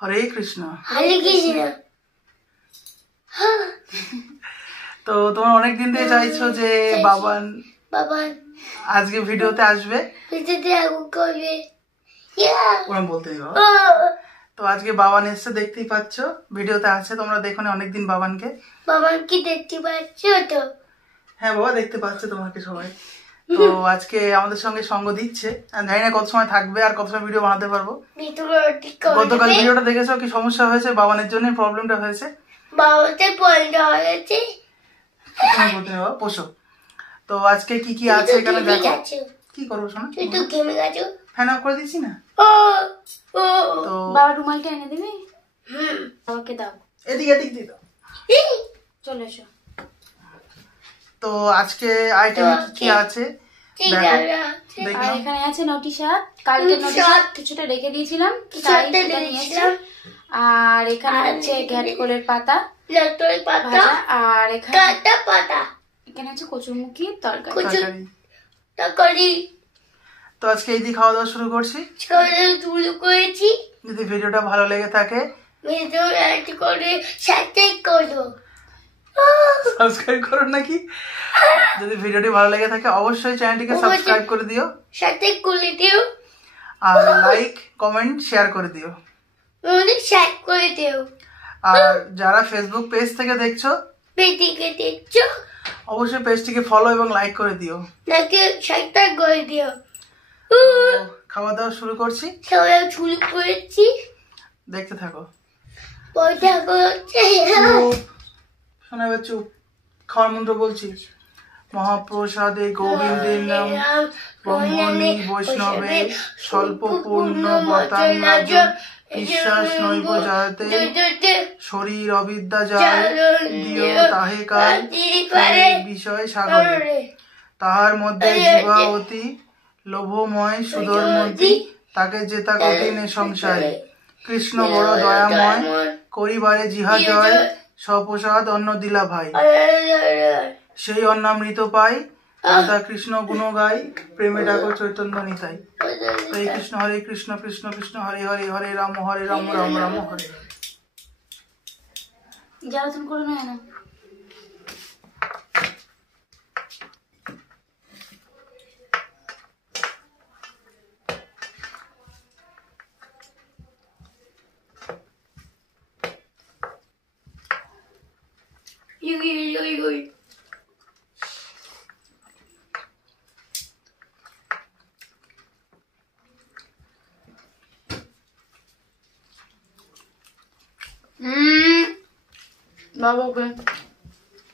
হরে কৃষ্ণ। হরে কৃষ্ণ। তো তোমরা অনেকদিন থেকে চাইছো যে বাবান আজকে ভিডিওতে আসবে, ওরকম বলতে নেই বাবা। তো আজকে বাবান এসছে, দেখতেই পাচ্ছ ভিডিওতে আছে, তোমরা দেখো না অনেকদিন বাবানকে। বাবানকে দেখতে পাচ্ছ তো? হ্যাঁ বাবা দেখতে পাচ্ছে তোমাকে সবাই। তো আজকে আমাদের সঙ্গে সঙ্গ দিচ্ছে, জানি না কত সময় থাকবে আর কত সময় ভিডিও বানাতে পারবো। গতকাল ভিডিওটা দেখেছো কি সমস্যা হয়েছে, বাবানের জন্য প্রবলেমটা হয়েছে। পোষো। তো আজকে কি কি আছে এখানে দেখো। কি করবো শোনো, ফ্যান অফ করে দিচ্ছি না তো। বাবা রুমালটা এনে দিবি? বাবাকে দাও, এদিকে এদিক দিয়ে দাও, চলে এসো। তো আজকে আইটেম কি কি আছে এখানে আছে নটি শাক, কালকে নটি শাক কিছুটা রেখে দিয়েছিলাম তাই সেটা নিয়েছিলাম। আর এখানে হচ্ছে ঘ্যাটকলের পাতা, আর এখানে হচ্ছে কচুরমুখী তরকারি। তো আজকে এই দিয়ে খাওয়া দাওয়া শুরু করেছি। যদি ভিডিওটা ভালো লেগে থাকে সাবস্ক্রাইব করো নাকি। যদি ভিডিওটি ভালো লেগে থাকে অবশ্যই চ্যানেলটিকে সাবস্ক্রাইব করে দিও, আর লাইক কমেন্ট শেয়ার করে দিও। আর যারা ফেসবুক পেজ থেকে দেখছো অবশ্যই পেজটিকে ফলো এবং লাইক করে দিও। খাওয়া দাওয়া শুরু করছি, দেখতে থাকো। শোনা এবার চুপ, খাওয়ার মন্ত্র বলছি। মহাপ্রসাদে গোবিন্দের নাম ব্রহ্মণী বৈষ্ণবে স্বল্প পূর্ণ বতান্নাজ বিশ্বাস নৈব যাতে শরীর অবিদ্যা যায় দিও তাহে কাল বিষয় সাগরে তাহার মধ্যে জীবাবতী লোভময় সুধর্মতী তাকে জেতা কঠিন সংসারে কৃষ্ণ বড় দয়াময় করিবারে জিহা জয় স্বপ্রসাদ অন্ন দিলা ভাই সেই অন্নামৃত পাই রাধা কৃষ্ণ গুণ গাই প্রেমে ডাকো চৈতন্য নিতাই। হরে কৃষ্ণ কৃষ্ণ কৃষ্ণ হরে হরে হরে রাম রাম রাম হরে। জ্বালাতন করো না। বাবাকে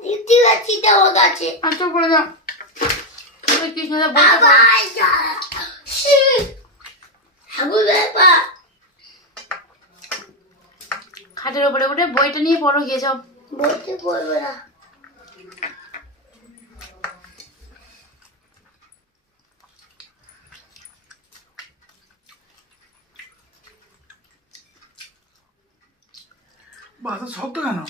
দেখতে পাচ্ছি তো ওর কাছে আচ্ছা করে দাও। কৃষ্ণদা খাটের উপরে উঠে বইটা নিয়ে পড়ো, গিয়ে যাও। বইতে পড়বে না। বাবা শক্ত কেন?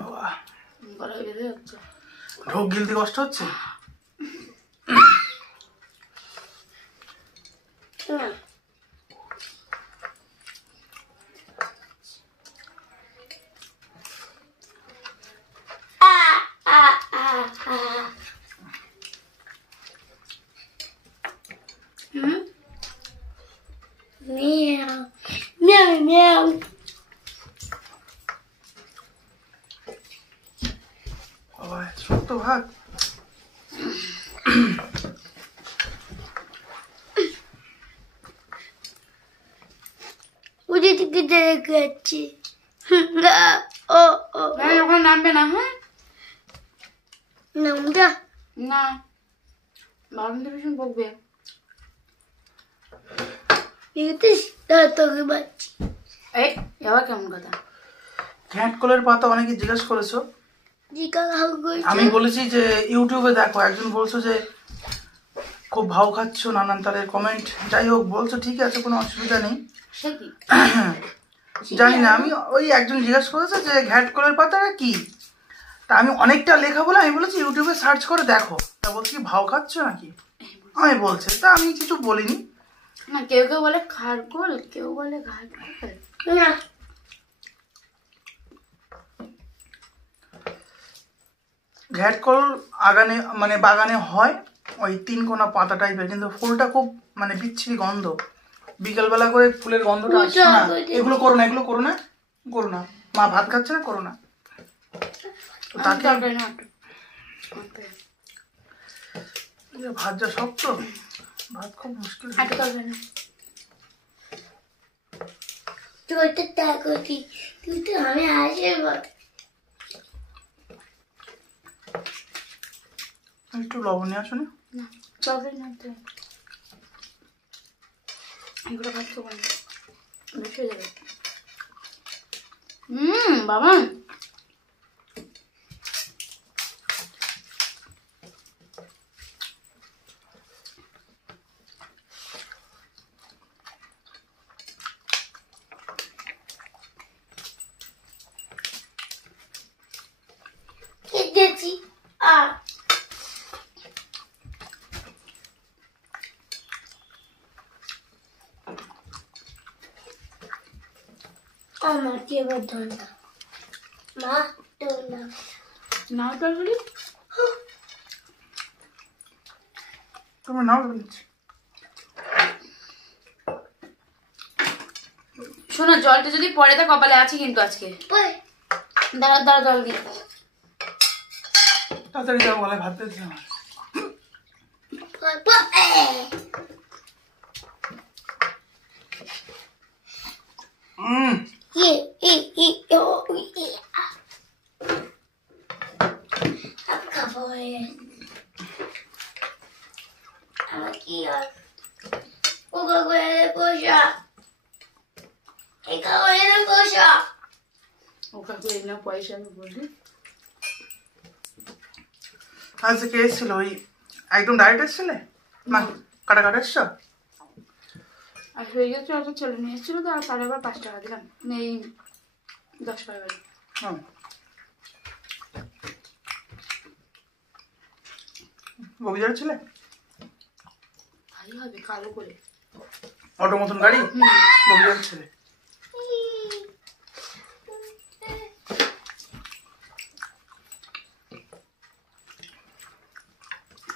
বাবা ঢোক গিলতে কষ্ট হচ্ছে। শক্ত ভাত ওদের দিকে দেখে যাচ্ছি। যখন নামবে না। হ্যাঁ নামটা না, বাবা কিন্তু ভীষণ বকবে। তোকে বাচ্চি এই আবার কেমন কথা। ঘ্যাটকলের পাতা অনেকে জিজ্ঞাসা করেছো, আমি বলেছি যে ইউটিউবে দেখো। একজন বলছো যে খুব ভাও খাচ্ছ, নানান তারের কমেন্ট। যাই হোক বলছো, ঠিক আছে, কোনো অসুবিধা নেই। জানি না, আমি ওই একজন জিজ্ঞাসা করেছে যে ঘ্যাটকলের পাতাটা কি, তা আমি অনেকটা লেখা বলে আমি বলেছি ইউটিউবে সার্চ করে দেখো। তা বলছি ভাও খাচ্ছ নাকি? আমি বলছে তা আমি কিছু বলিনি। না, কেউ কেউ বলে খারগোল, কেউ বলে ঘাটগোল। না ঘ্যাটকল আগানে মানে বাগানে হয় ওই 3 কোনা পাতা টাইপের, কিন্তু ফুলটা খুব মানে বিচ্ছিরি গন্ধ। বিকেলবেলা করে ফুলের গন্ধটা আসে না। এগুলো করো না, এগুলো করো না, করো না। মা ভাত খাচ্ছে না, করো না। তো তাকে ভাত যা শক্ত, ভাত খুব মুশকিল। তুই তো ত্যাগ করতি, কিন্তু আমি আসে একটু লবণ নিয়ে আসো না। এগুলো ভাত খাবো না, বেশি হয়ে যাবে। বাবা খেতেছি। আমার কি এবার ধন্যা মা ধন্যা না তরকারি তুমি নাও বলছি। শোনো, জলটা যদি পরে তা কপালে আছে কিন্তু আজকে। দাঁড়া দাঁড়া, জল দিই। তাড়াতাড়ি যাও, বলে ভাত দিতে আমার। পয়সা আমি বলি আজকে কে এসেছিল? ওই একদম ডাইরেক্ট এসেছিলে না, কাটা কাটা এসছো? আর হয়ে গেছে, অত ছেলে নিয়ে এসেছিল তো, আর তার আবার 5 টাকা দিলাম, এই 10 টাকা বাড়ি। বগিজার ছিলে? ভালো হবে কালো করে, অটো মতন গাড়ি, বগিজার ছিলে।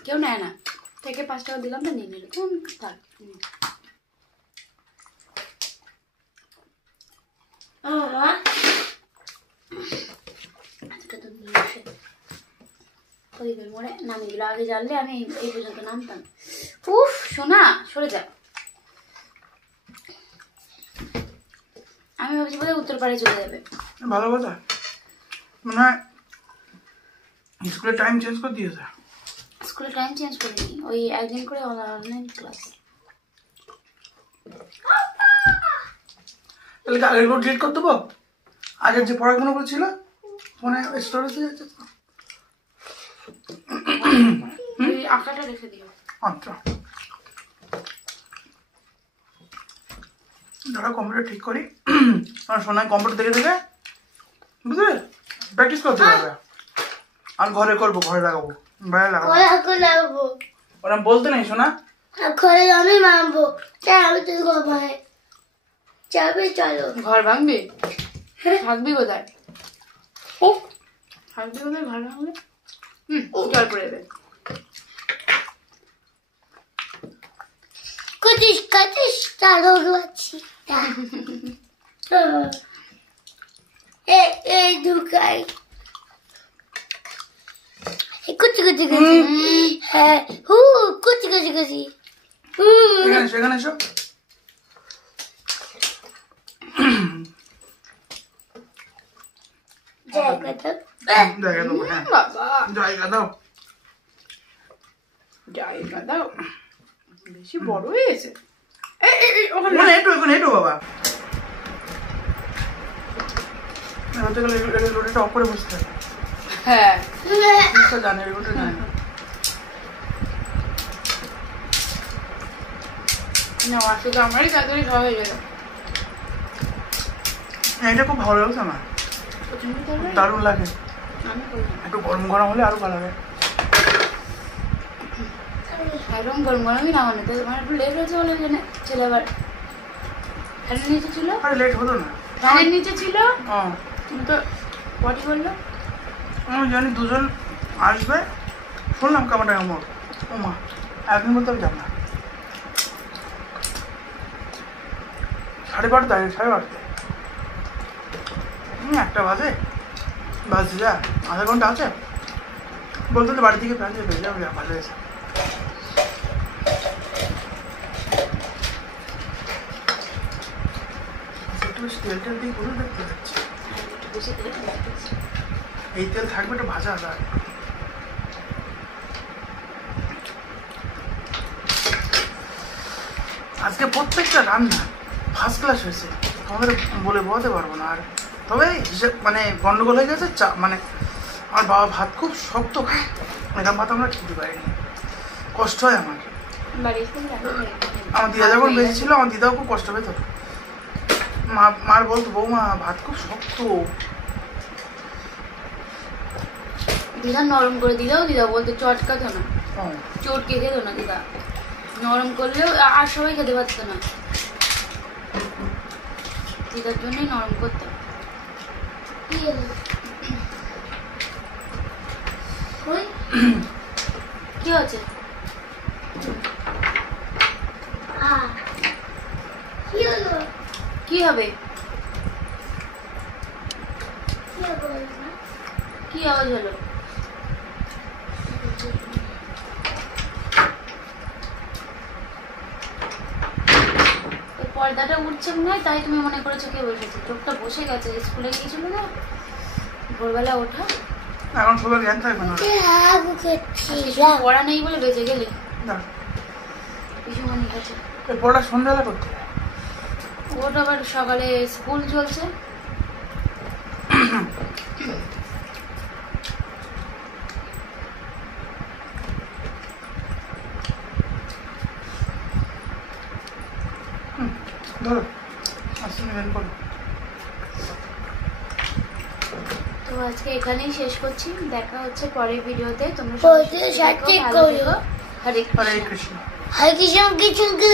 কেউ নেয় না, থেকে 5 টাকা দিলাম না, নিয়ে নিল। থাক, আজকে তো নিয়ে এসে ওইদের মোড়ে নামিয়ে দিল। আগে জানলে আমি এই পর্যন্ত নামতাম। উফ সোনা, সরে যা। আমি ভাবছি বোধহয় উত্তর পাড়ে চলে যাবে। ভালো কথা, মনে হয় স্কুলের টাইম চেঞ্জ করে দিয়েছে। স্কুলের টাইম চেঞ্জ করিনি, ওই একদিন করে অনলাইন ক্লাস। তাহলে কি আগেরগুলো ডিলিট করে দেবো? আগের যে পড়াগুলো ছিল ফোনে স্টোরেজে যাচ্ছে। ওই আঁকাটা রেখে দিও। আচ্ছা, ধরো কম্পিউটার ঠিক করি, আমার সোনায় কম্পিউটার দেখে দেখে বুঝলে প্র্যাকটিস করতে পারবে। আর ঘরে করবো, ঘরে লাগাবো, বাইরে লাগাবো। ওরা বলতে নেই সোনা, ঘরে আমি মানবো। আমি তো ঘরে যাবে, চলো। ঘর ভাঙবি? থাকবি কোথায়? থাকবি কোথায় ঘর ভাঙলে? জল পড়ে যাবে। কুচিস কাচিস চালো গাছি এই ঢুকাই কুচি কুচি কুচি। হ্যাঁ, কুচি কুচি কুচি। সেখানে এসো। জায়গা দাও, জায়গা দেবো। হ্যাঁ বাবা, জায়গা দাও, জায়গা দাও। বেশি বড় হয়ে গেছে। ওখানে একটু একটু বাবা। হতে গেলে রোটিটা অফ করে বসতে হবে। হ্যাঁ, জানে রোটা জানে না, আসলে আমারই তাড়াতাড়ি খাওয়া হয়ে গেল। এটা খুব ভালো লাগছে আমার, দারুণ লাগে। একটু গরম গরম হলে আরো ভালো লাগে। একদম গরম গরমই নামানো, তো তোমার একটু লেট হয়েছে বলে জানে ছেলে আবার ফ্যানের নিচে ছিল। আরে লেট হলো না, ফ্যানের নিচে ছিল, ও তুমি তো পটি বললো। আমি জানি দুজন আসবে, শুনলাম কামাটা আমার ও মা একদিন বলতে আমি যাব না। 12:30 12:30 একটা বাজে যা আধা ঘন্টা আছে বলতে তো বাড়ি থেকে ফ্যান্সে পেয়ে যাবো, ভালো হয়েছে। একটু বেশি তেল টেল দিয়ে করে দেখতে যাচ্ছে, এই তেল থাকবে একটু ভাজা আদা। আজকে প্রত্যেকটা রান্না ফার্স্ট ক্লাস হয়েছে, আমাদের বলে বোঝাতে পারবো না। আর তবে হিসেব মানে গন্ডগোল হয়ে গেছে, মানে আমার বাবা ভাত খুব শক্ত খায়, এরকম ভাত আমরা খেতে পারিনি, কষ্ট হয় আমার। আমার দিদা যখন বেঁচে ছিল, আমার দিদাও খুব কষ্ট পেত, মার বলতো বৌমা ভাত খুব শক্ত। দিদা নরম করে দিলেও দিদা বলতে চটকাতো না, চটকে খেত না দিদা, নরম করলেও আর সবাই খেতে পারতো না, দিদার জন্যই নরম করতাম। কি হচ্ছে? কি হবে? কি আওয়াজ হলো? পর্দাটা উঠছে মনে হয়, তাই তুমি মনে করেছো কে বসেছে, চোখটা বসে গেছে, স্কুলে গিয়েছিল না ভোরবেলা ওঠা, এখন সবাই জ্ঞান থাকবে না, পড়া নেই বলে বেঁচে গেলে। পিসুমণির কাছে পড়া সন্ধ্যাবেলা করতে, ওটা আবার সকালে স্কুল চলছে। ধরো আসলে করো। তো আজকে এখানেই শেষ করছি, দেখা হচ্ছে পরের ভিডিওতে। তোমরা হরে কৃষ্ণ। হরে কৃষ্ণ। হরে কৃষ্ণ।